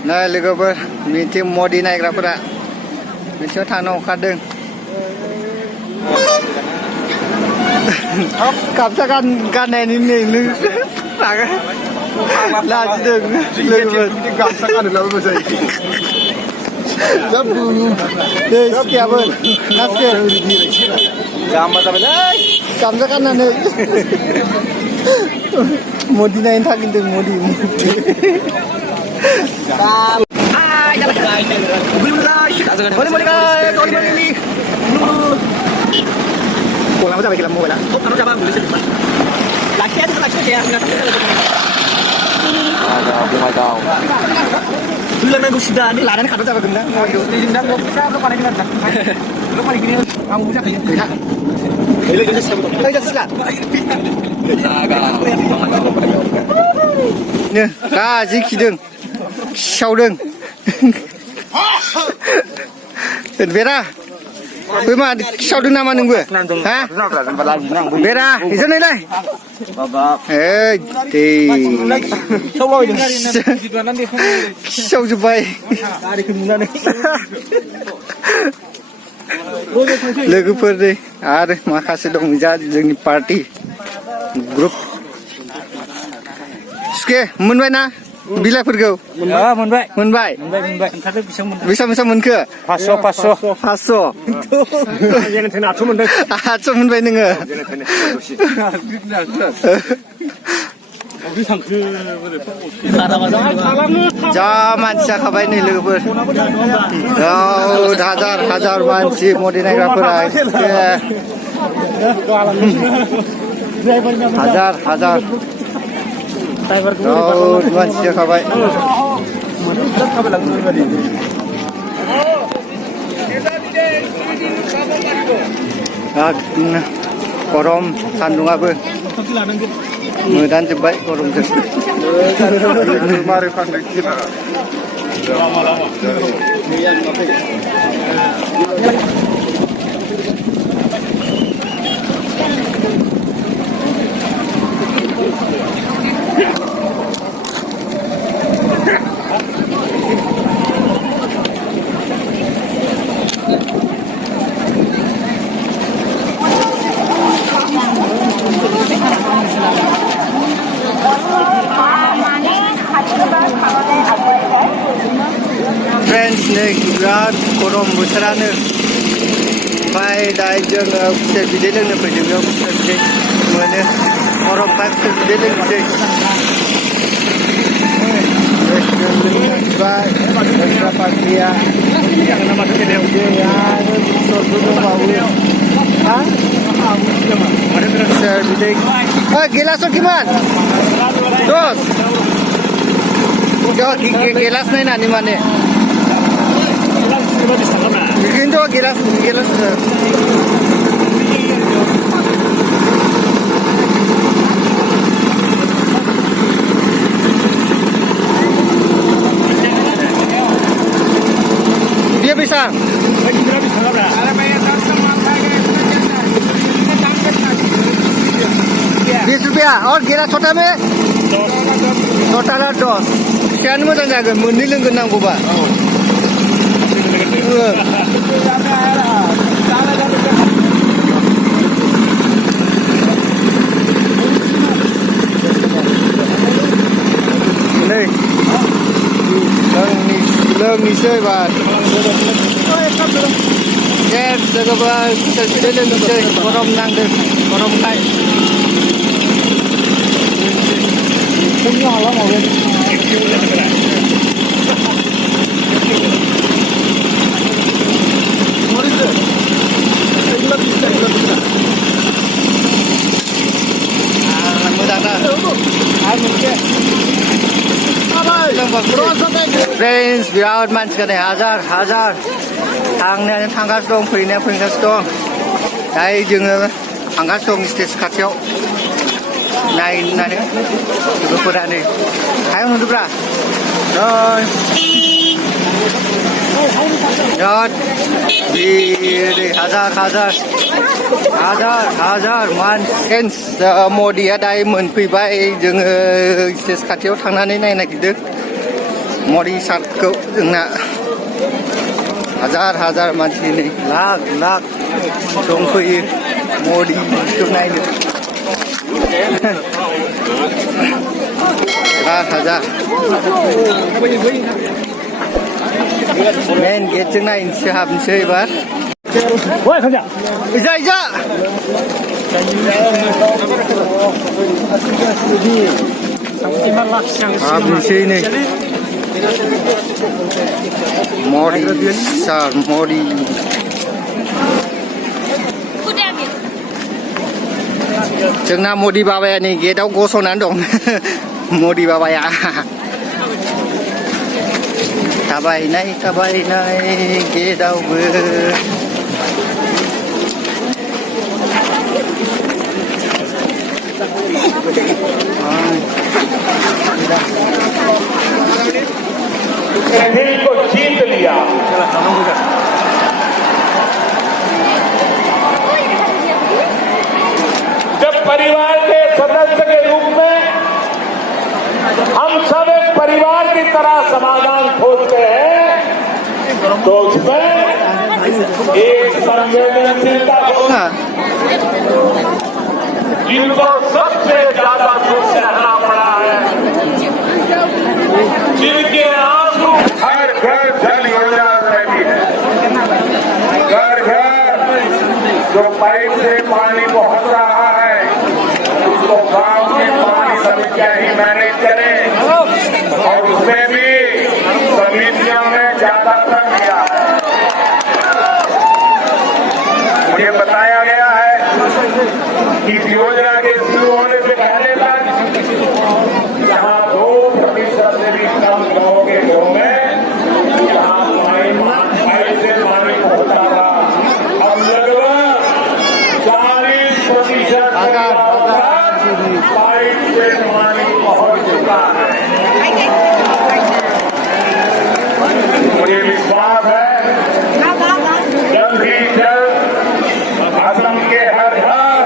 Nah, logoफोर मिथिं मदि नायग्राफोरा बिसोर थांनो ओंखारदों गामसा गाननायनि नै लाजिदों लोगोफोर गामसा गानोब्लाबो मोजां जाबु दे सियाबोन नासके गामसा जाबायलै गामसा गाननानै मदि नायनो थांदों मदि Pulang aja bagi mobile lah. Oh, kamu coba beli sedikit. Laki aja ya. Ada bunga kau. Dulu memang gue sudah ni laran kado coba gendang. Gendang gue bisa lo paling gini. Lo paling gini kamu bisa kayak gini. Ini jadi sebab. Ini jadi sebab. Nih, kaji kidung, saudeng. Vera. Bagaimana saudeng nama nunggu? Hah? Vera, di sana ni. Kisau jubai. Logoफोर deh, ada माखासे दं जोंनि party group. Suke, मोनबाय ना? बिलाइफोरखौ मोनबाय बेसेबां मोनखो 500 800 मोनबाय नोङो जा मानसि जाखाबाय नै लोगोफोर हाजार मानसि मदि नायग्राफोरा हाजार मानसि जाखाबाय गरम सान्दुंआबो मोदानजोब्बाय गरमजों Friends nih biराद गरम बोथोरानो ओमफ्राय दा जोङो खुसेर बिदै लोंनो फैदों खुसेर बिदै मोनो गरमखाय खुसेर बिदै लोंनोसै लोंबाय पार्टिया खुसेर बिदै गिलासआव किमान 10 गिलास नायनानै माने बिदिनोथ' गिलास dia bisa 20 रुपया और गिलास छोटा में 10 फिसायानो मोजां जागोन मोननै लोंगोन नांगौबा नै लोंनोसै बार लोगोफोर खुसेर बिदै लोंनोसै गरम नांदों गरमखाय Friends, biar manis kan hajar थांनायानो थांगासिनो दं फैनाया फैगासिनो दं दायो जोङो थांगासिनो दं स्टेज खाथियाव नायनानै लोगोफोरा नै हायाव नुदोंब्रा बिराद हाजार मानसि मदिया दायो मोनफैबाय जोङो स्टेज खाथियाव थांनानै नायनो नागिरदों मडी सार्टखौ जोंना हाजार मानसि नै लाख दंफैयो मडिखौ नायनो हाजार मेन गेटजों नायनोसै हाबनोसै एबार इजा हाबनोसै नै मडी सार मडी जोंना मडी बाबाया नै गेटआव गसंनानै दं मडी बाबाया थाबायनाय गेटआवबो दिल को जीत लिया जब परिवार के सदस्य के रूप में हम सब एक परिवार की तरह समाधान खोजते हैं तो उसमें एक संवेदनशीलता जिनको सबसे ज्यादा दुख सहना पड़ा है जिनके आंसू हर घर जल योजना रहती है घर जो पाइप से पानी पहुंच रहा है उसको गांव के पानी समितियां ही मैनेज करें और उसमें भी समितियों में ज्यादातर किया है मुझे बताया गया है कि इस योजना के शुरू होने से पहले तक यहाँ 2% से भी कम गाँव के घरों में यहाँ पाइप से पानी पहुंचा था अब लगभग 40% पाइप से पानी पहुंच चुका है मुझे विश्वास है जल्द ही जल्द असम के हर घर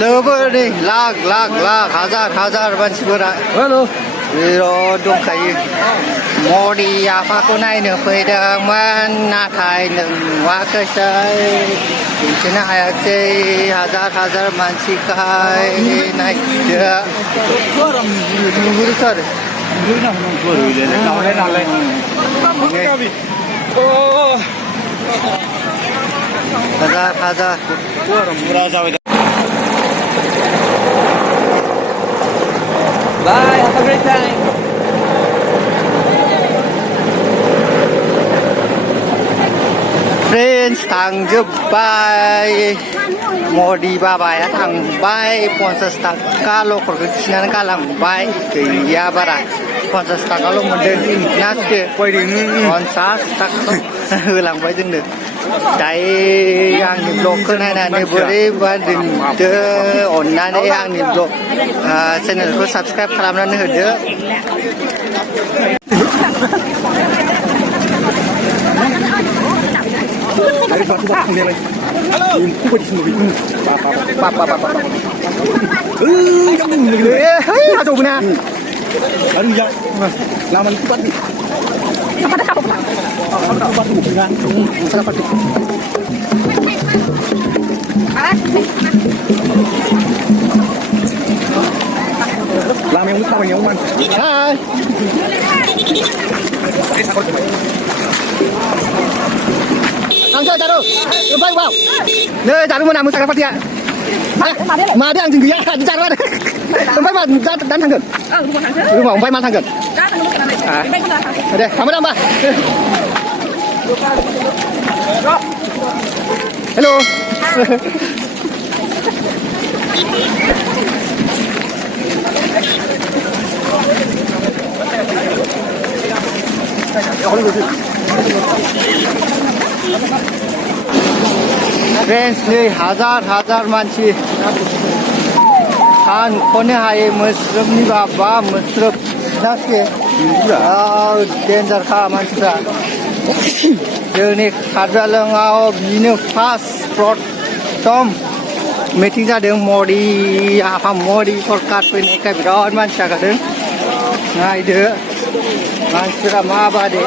लोगो नै लाख हाजार मानसिफोरा बिराद दंखायो मडी आफाखौ नायनो फैदोंमोन नाथाय नुवाखैसै दिन्थिनो हायाखिसै हाजार मानसिखाय नायदो नुहुरोथारो हाजार बुरा जाबाय Bye, have a great time. Friends, थांजोब्बाय मडी बाबाया थांबाय 50 थाखा ल'खरखौ खिनानै गालांबाय गैया बारा 50 थाखाल' मोनदों नासके 50 थाखा होलांबाय जोंनो दायो आंनि ब्लगखौ नायनानै बोरैबा दोनदो अननानै आंनि ब्लग चेनेलखौ साबस्क्राइब खालामनानै होदो 라면 타면 영만. 자. Langsung taruh. Lepas bau. Le, taruh mana musak apa dia? Mà đi ăn chừng kia, đi chặt ra đấy. Không phải mà đánh thằng gần. Đúng không? Không phải mang thằng gần. Đây, cảm ơn ba. Hello. Friends, nih hazar manci. Han kone hai muslim ni baba muslim. Nasi. Danger kah manci dah. Jadi Karjalengau bini fast prot tom. Meeting ada modi apa modi forecast ini kayak beron manci kadang. Nah itu manci ramah bade.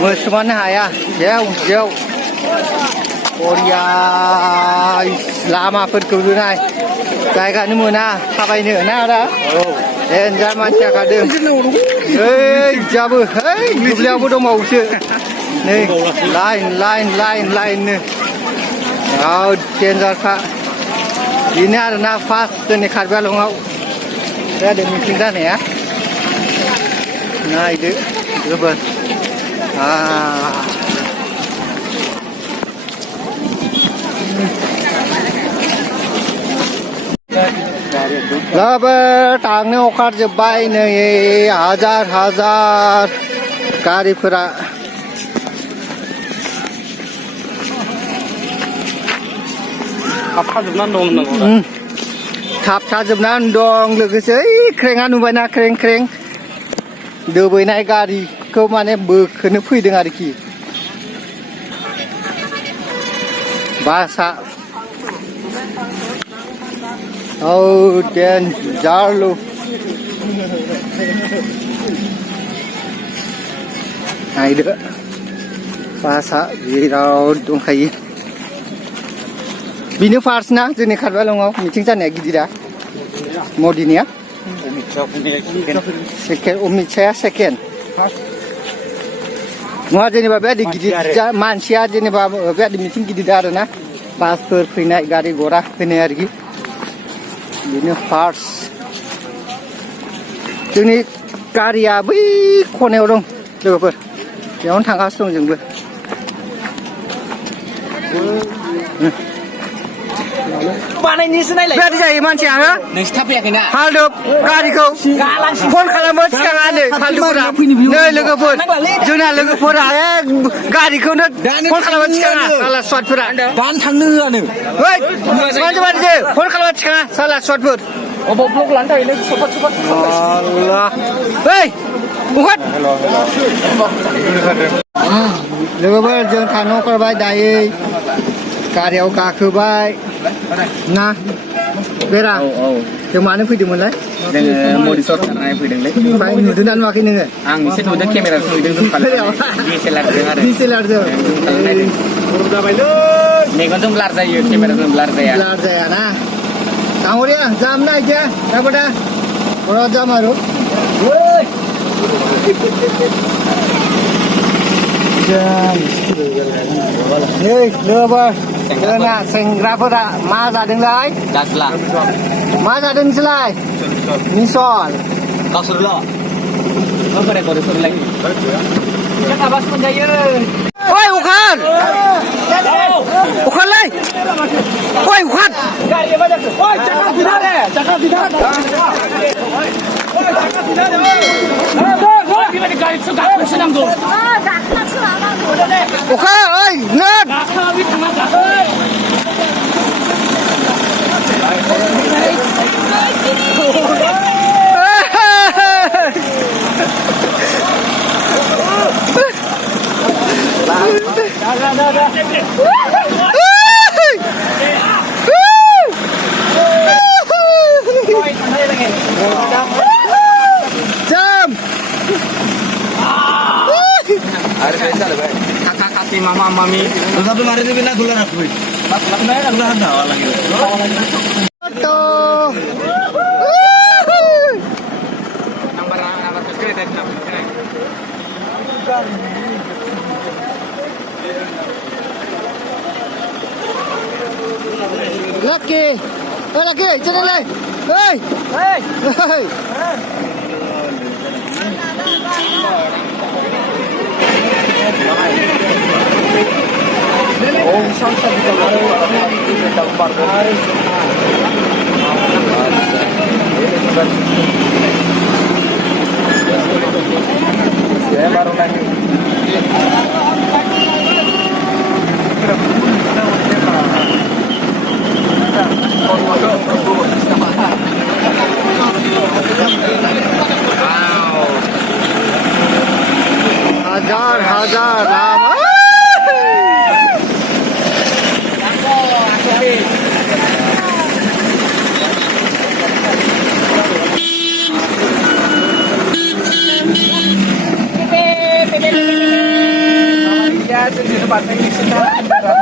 Musliman haya jauh. Korea Islamaफोरखौ नाय जायगानि मोना थाबायनो ना दा देन्जार मानसिया खादों ओइ जाबो ओइ दुब्लियावबो दंबावोसो नै लाइन देन्जारखा बेनो आरोना फार्स्ट जोंनि कार्बि आंलंआव जादों मिटिं जानाया नायदो जोबोद लाबो थांनो ओंखारजोब्बाय नै हाजार गारिफोरा थाबथाजोबनानै दं लोगोसे क्रेङा नुबायना क्रें दोबैनाय गारिखौ माने बोखोनो फैदों आरोखि बासआ Oh, danger lu. Này nữa. Pasa virau dongkai. Bini fars na jeni Karbi Anlongau meeting जानाया गिदिरा मदिनिया सेकेन्ड अमित शाहया सेकेन्ड नङा जेनेबा बे गिदिर मानसिया जेनेबा बे मिटिं गिदिर आरोना बासफोर फैनाय गारि घोड़ा फैनाय आरोखि बेनो फार्स्ट जोंनि गारिया बै खनायाव दं लोगोफोर बेयावनो थांगासिनो दं जोंबो बानायनिसो नायलाय बेबायदि जायो मानसिया हो नोंसो थाफैयाखैना फालदुब गारिखौ फन खालामो थिखाङानो फालदुबफोरा नै लोगोफोर जोंना लोगोफोरा गारिखौनो फन खालामो थिखाङा साला स्वादफोरा दानो थांनो होआनो ओइ मानसि फन खालामो थिखाङा साला स्वादफोर अबाव ब्लक लानो थाखायनो सफा Allah ओइ बुखाद लोगोफोर जों थांनो ओंखारबाय दायो गारियाव गाखोबाय ना बेरा जों मानो फैदोंमोनलाय जोङो मदि सरखार फैदोंलै ओमफ्राय नुदों ना नुवाखै नोङो आं एसे नुदों केमेराखौ नुदों DSLR-जों मेगनजों ब्लार जायो केमेराजों ब्लार जाया ना दावरिया जाम ना इजा दाबोदा बर' जाम आरो नै लोगोफोर जोंना सेंग्राफोरा मा जादोंलाय गाज्ला मा जादों नोंसोरलाय मिसल गावसोरल' मा बोराय गथ'फोरलाय जाबासो मोनजायो ओइ अखान अखानलाय ओइ अखान गारिया मा जाखो ओइ जाखा बिदा बेबायदि गारिखौ गाखोनोसो नांगौ अखा ओइ नों गाखोनानै थाङा गाखो jam kakak kasih mama mami tapi mari ini bina dulu aku lagi nomor kecil dan nomor kecil Lucky. Lucky, chân lên. Ê. Ê. हजार Ram Ya, di tempat ini sih.